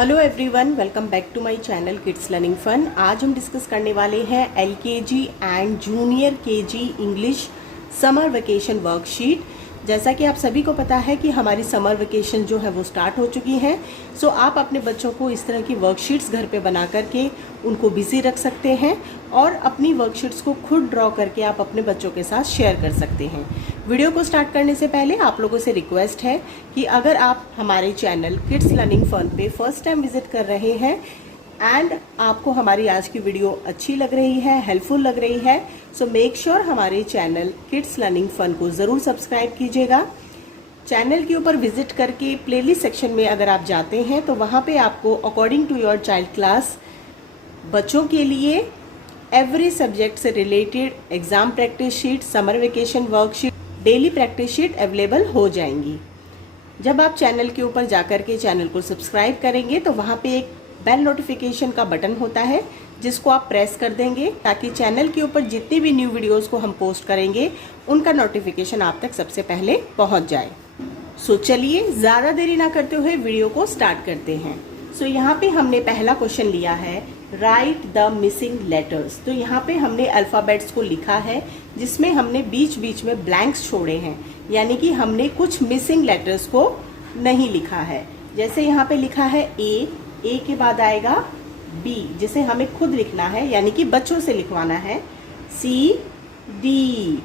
Hello everyone, welcome back to my channel kids learning fun. आज हम discuss करने वाले हैं LKG and junior KG English summer vacation worksheet. जैसा कि आप सभी को पता है कि हमारी समर वेकेशन जो है वो स्टार्ट हो चुकी है। सो आप अपने बच्चों को इस तरह की वर्कशीट्स घर पे बना करके उनको बिजी रख सकते हैं और अपनी वर्कशीट्स को खुद ड्रॉ करके आप अपने बच्चों के साथ शेयर कर सकते हैं। वीडियो को स्टार्ट करने से पहले आप लोगों से रिक्वेस्ट है कि अगर आप हमारे चैनल किड्स लर्निंग फन पे फर्स्ट टाइम विजिट कर रहे हैं एंड आपको हमारी आज की वीडियो अच्छी लग रही है, हेल्पफुल लग रही है, सो मेक श्योर हमारे चैनल किड्स लर्निंग फन को ज़रूर सब्सक्राइब कीजिएगा। चैनल के ऊपर विजिट करके प्लेलिस्ट सेक्शन में अगर आप जाते हैं तो वहाँ पे आपको according to your child class बच्चों के लिए एवरी सब्जेक्ट से related exam practice sheet, summer vacation worksheet, daily practice sheet available हो जाएंगी। जब आप चैनल के ऊपर जाकर के चैनल को सब्सक्राइब करेंगे तो वहाँ पे एक बेल नोटिफिकेशन का बटन होता है जिसको आप प्रेस कर देंगे ताकि चैनल के ऊपर जितनी भी न्यू वीडियोस को हम पोस्ट करेंगे उनका नोटिफिकेशन आप तक सबसे पहले पहुंच जाए। सो चलिए ज़्यादा देरी ना करते हुए वीडियो को स्टार्ट करते हैं। सो यहाँ पे हमने पहला क्वेश्चन लिया है, राइट द मिसिंग लेटर्स। तो यहाँ पे हमने अल्फ़ाबेट्स को लिखा है जिसमें हमने बीच बीच में ब्लैंक्स छोड़े हैं, यानी कि हमने कुछ मिसिंग लेटर्स को नहीं लिखा है। जैसे यहाँ पे लिखा है ए के बाद आएगा बी जिसे हमें खुद लिखना है यानी कि बच्चों से लिखवाना है, C D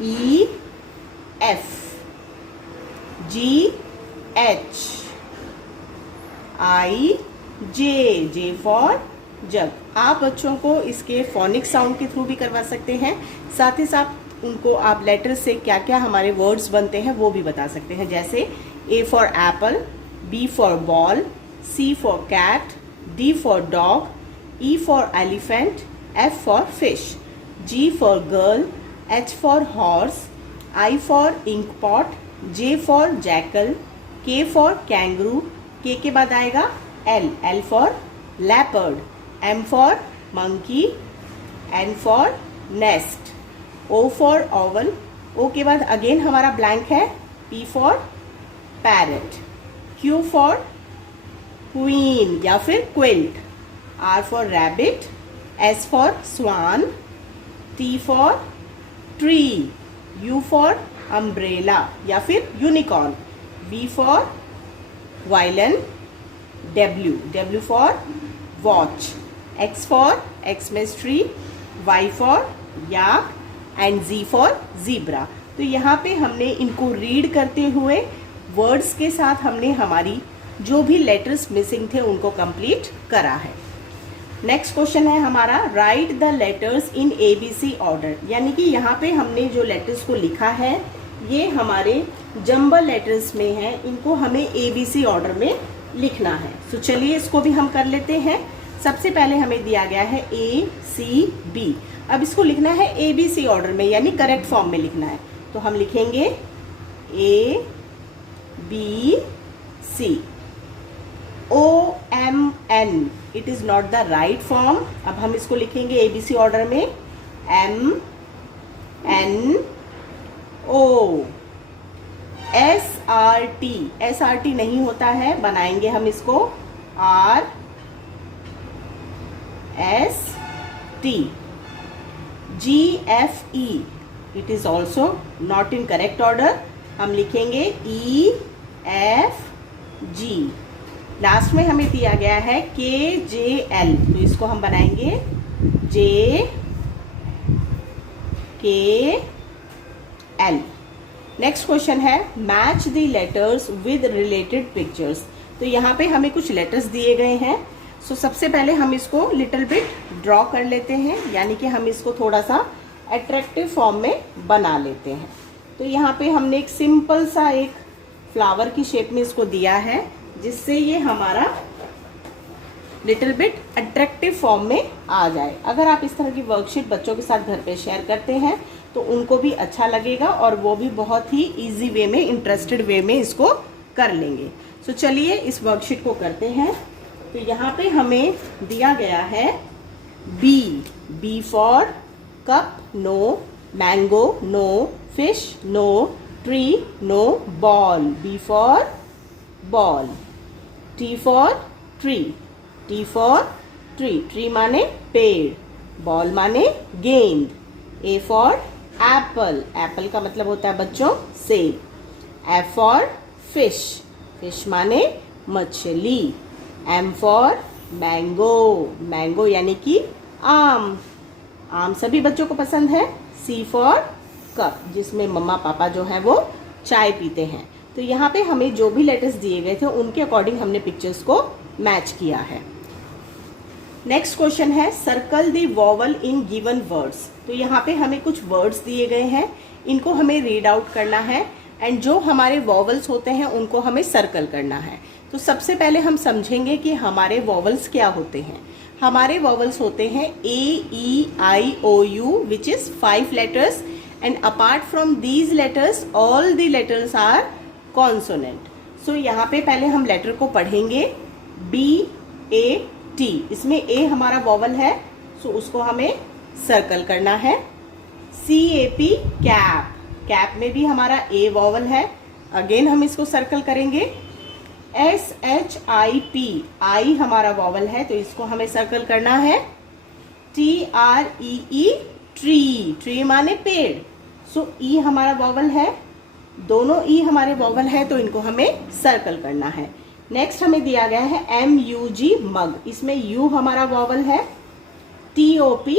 E F G H I J for jug. आप बच्चों को इसके फोनिक साउंड के थ्रू भी करवा सकते हैं, साथ ही साथ उनको आप लेटर्स से क्या क्या हमारे वर्ड्स बनते हैं वो भी बता सकते हैं। जैसे A for apple, B for ball, C for cat, D for dog, E for elephant, F for fish, G for girl, H for horse, I for ink pot, J for jackal, K for kangaroo, K के बाद आएगा L for leopard, M for monkey, N for nest, O for owl, O के बाद again हमारा blank है, P for parrot, Q for queen या फिर quilt, R for rabbit, S for swan, T for tree, U for umbrella या फिर unicorn, V for violin, W for watch, X for Xmas tree, Y for yak and Z for zebra. तो यहाँ पे हमने इनको read करते हुए words के साथ हमने हमारी जो भी लेटर्स मिसिंग थे उनको कंप्लीट करा है। नेक्स्ट क्वेश्चन है हमारा, right the letters in ABC order. यानी कि यहाँ पे हमने जो लेटर्स को लिखा है ये हमारे जंबल लेटर्स में है, इनको हमें ABC ऑर्डर में लिखना है। तो चलिए इसको भी हम कर लेते हैं। सबसे पहले हमें दिया गया है ACB। अब इसको लिखना है ABC ऑर्डर में यानी करेक्ट फॉर्म में लिखना है। तो हम लिखेंगे ABC OMN, it is not the right form. अब हम इसको लिखेंगे ABC ऑर्डर में MNO, SRT नहीं होता है, बनाएंगे हम इसको RST, GFE, it is also not in correct order, हम लिखेंगे EFG। लास्ट में हमें दिया गया है KJL, तो इसको हम बनाएंगे JKL। नेक्स्ट क्वेश्चन है, match the letters with related pictures. तो यहाँ पे हमें कुछ लेटर्स दिए गए हैं। सो सबसे पहले हम इसको लिटिल बिट ड्रॉ कर लेते हैं, यानी कि हम इसको थोड़ा सा अट्रैक्टिव फॉर्म में बना लेते हैं। तो यहाँ पे हमने एक सिंपल सा एक फ्लावर की शेप में इसको दिया है जिससे ये हमारा लिटिल बिट अट्रैक्टिव फॉर्म में आ जाए। अगर आप इस तरह की वर्कशीट बच्चों के साथ घर पे शेयर करते हैं तो उनको भी अच्छा लगेगा और वो भी बहुत ही इजी वे में, इंटरेस्टेड वे में इसको कर लेंगे। सो चलिए इस वर्कशीट को करते हैं। तो यहाँ पे हमें दिया गया है B for cup, no, mango, no, fish, no, tree, no, ball, B for ball. T for tree, T for tree, tree माने पेड़, बॉल माने गेंद, A for apple, apple का मतलब होता है बच्चों सेब, F for fish, fish माने मछली, M for mango, mango यानी कि आम, आम सभी बच्चों को पसंद है, C for कप, जिसमें मम्मा पापा जो है वो चाय पीते हैं। तो यहाँ पे हमें जो भी लेटर्स दिए गए थे उनके अकॉर्डिंग हमने पिक्चर्स को मैच किया है। नेक्स्ट क्वेश्चन है circle the vowel in given words. तो यहाँ पे हमें कुछ वर्ड्स दिए गए हैं, इनको हमें रीड आउट करना है एंड जो हमारे वॉवल्स होते हैं उनको हमें सर्कल करना है। तो सबसे पहले हम समझेंगे कि हमारे वॉवल्स क्या होते हैं। हमारे वॉवल्स होते हैं A-E-I-O-U which is 5 letters and apart from these letters all the letters are consonant. So यहाँ पे पहले हम लेटर को पढ़ेंगे B-A-T, इसमें A हमारा वॉवल है, सो उसको हमें सर्कल करना है। C-A-P कैप, कैप में भी हमारा A वॉवल है, अगेन हम इसको सर्कल करेंगे। S-H-I-P, I हमारा वॉवल है तो इसको हमें सर्कल करना है। T-R-E-E ट्री, ट्री माने पेड़, सो E हमारा वॉवल है, दोनों E हमारे वॉवल है तो इनको हमें सर्कल करना है। नेक्स्ट हमें दिया गया है M-U-G मग, इसमें U हमारा वॉवल है। T-O-P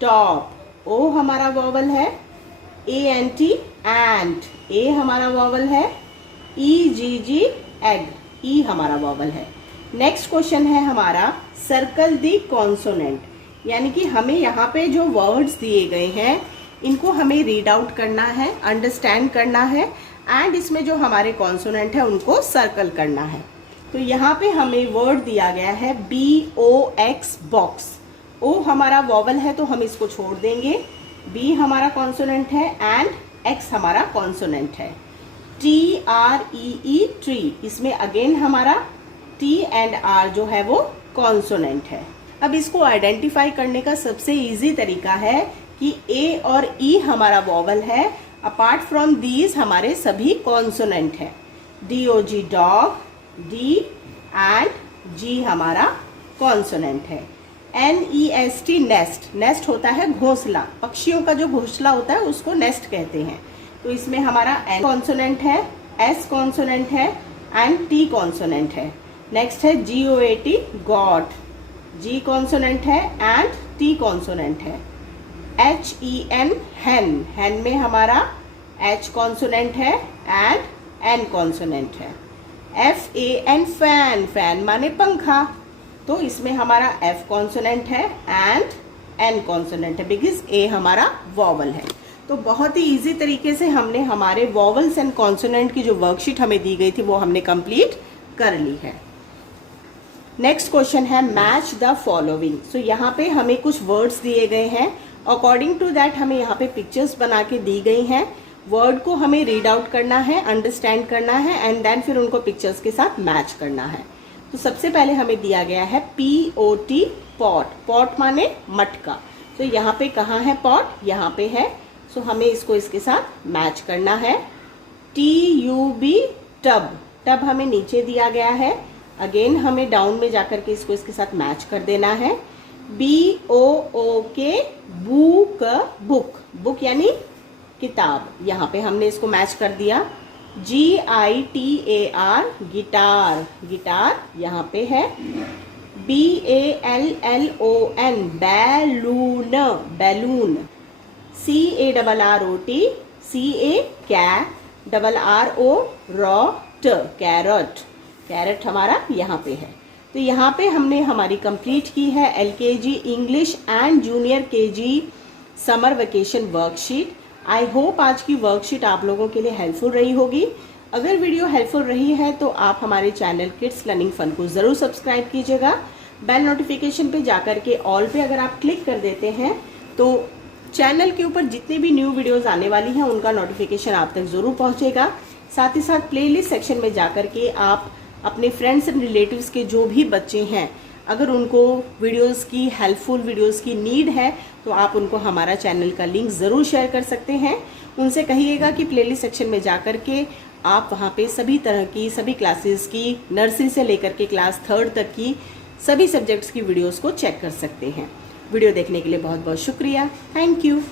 टॉप, O हमारा वॉवल है। A-N-T एंट, A हमारा वॉवल है। E-G-G एग, E हमारा वॉवल है। नेक्स्ट क्वेश्चन है हमारा सर्कल द कॉन्सोनेंट, यानी कि हमें यहाँ पे जो वर्ड्स दिए गए हैं इनको हमें रीड आउट करना है, अंडरस्टैंड करना है एंड इसमें जो हमारे कॉन्सोनेंट है उनको सर्कल करना है। तो यहाँ पे हमें वर्ड दिया गया है B-O-X बॉक्स, O हमारा वॉवल है तो हम इसको छोड़ देंगे, B हमारा कॉन्सोनेंट है एंड X हमारा कॉन्सोनेंट है। T-R-E-E ट्री, इसमें अगेन हमारा T एंड R जो है वो कॉन्सोनेंट है। अब इसको आइडेंटिफाई करने का सबसे इजी तरीका है कि A और E हमारा वॉवल है, अपार्ट फ्रॉम दीज हमारे सभी कॉन्सोनेंट है। D-O-G dog, D and G हमारा कॉन्सोनेंट है। N-E-S-T नेस्ट, नेस्ट होता है घोंसला, पक्षियों का जो घोंसला होता है उसको नेस्ट कहते हैं। तो इसमें हमारा N कॉन्सोनेंट है, S कॉन्सोनेंट है एंड T कॉन्सोनेंट है। नेक्स्ट है G-O-A-T गॉट, G कॉन्सोनेंट है एंड T कॉन्सोनेंट है। H-E-N hen, hen में हमारा H कॉन्सोनेंट है एंड N कॉन्सोनेंट है। F-A-N फैन, फैन माने पंखा, तो इसमें हमारा F कॉन्सोनेंट है एंड N कॉन्सोनेंट है बिकॉज A हमारा वॉवल है। तो बहुत ही इजी तरीके से हमने हमारे वॉवल्स एंड कॉन्सोनेंट की जो वर्कशीट हमें दी गई थी वो हमने कंप्लीट कर ली है। नेक्स्ट क्वेश्चन है मैच द फॉलोइंग। सो यहाँ पे हमें कुछ वर्ड्स दिए गए हैं, अकॉर्डिंग टू दैट हमें यहाँ पे पिक्चर्स बना के दी गई हैं। वर्ड को हमें रीड आउट करना है, अंडरस्टैंड करना है एंड देन फिर उनको पिक्चर्स के साथ मैच करना है। तो सबसे पहले हमें दिया गया है P-O-T पॉट, पॉट माने मटका। तो यहाँ पे कहाँ है पॉट, यहाँ पे है, सो हमें इसको इसके साथ मैच करना है। T-U-B टब, टब हमें नीचे दिया गया है, अगेन हमें डाउन में जाकर के इसको इसके साथ मैच कर देना है। B-O-O-K बुक, बुक, बुक यानी किताब, यहाँ पे हमने इसको मैच कर दिया। G-I-T-A-R गिटार, गिटार यहाँ पे है। B-A-L-L-O-N balloon, balloon. C-A-R-R-O-T C-A C-A-R-R-O rot, carrot, carrot हमारा यहाँ पे है। तो यहाँ पे हमने हमारी कंप्लीट की है LKG English and junior KG summer vacation worksheet. I hope आज की वर्कशीट आप लोगों के लिए हेल्पफुल रही होगी। अगर वीडियो हेल्पफुल रही है तो आप हमारे चैनल किड्स लर्निंग फन को ज़रूर सब्सक्राइब कीजिएगा। बेल नोटिफिकेशन पे जाकर के ऑल पे अगर आप क्लिक कर देते हैं तो चैनल के ऊपर जितनी भी न्यू वीडियोस आने वाली हैं उनका नोटिफिकेशन आप तक ज़रूर पहुंचेगा। साथ ही साथ प्लेलिस्ट सेक्शन में जाकर के आप अपने फ्रेंड्स एंड रिलेटिव्स के जो भी बच्चे हैं, अगर उनको वीडियोस की हेल्पफुल वीडियोस की नीड है तो आप उनको हमारा चैनल का लिंक ज़रूर शेयर कर सकते हैं। उनसे कहिएगा कि प्लेलिस्ट सेक्शन में जाकर के आप वहाँ पे सभी तरह की सभी क्लासेस की नर्सरी से लेकर के क्लास 3rd तक की सभी सब्जेक्ट्स की वीडियोस को चेक कर सकते हैं। वीडियो देखने के लिए बहुत बहुत शुक्रिया। Thank you.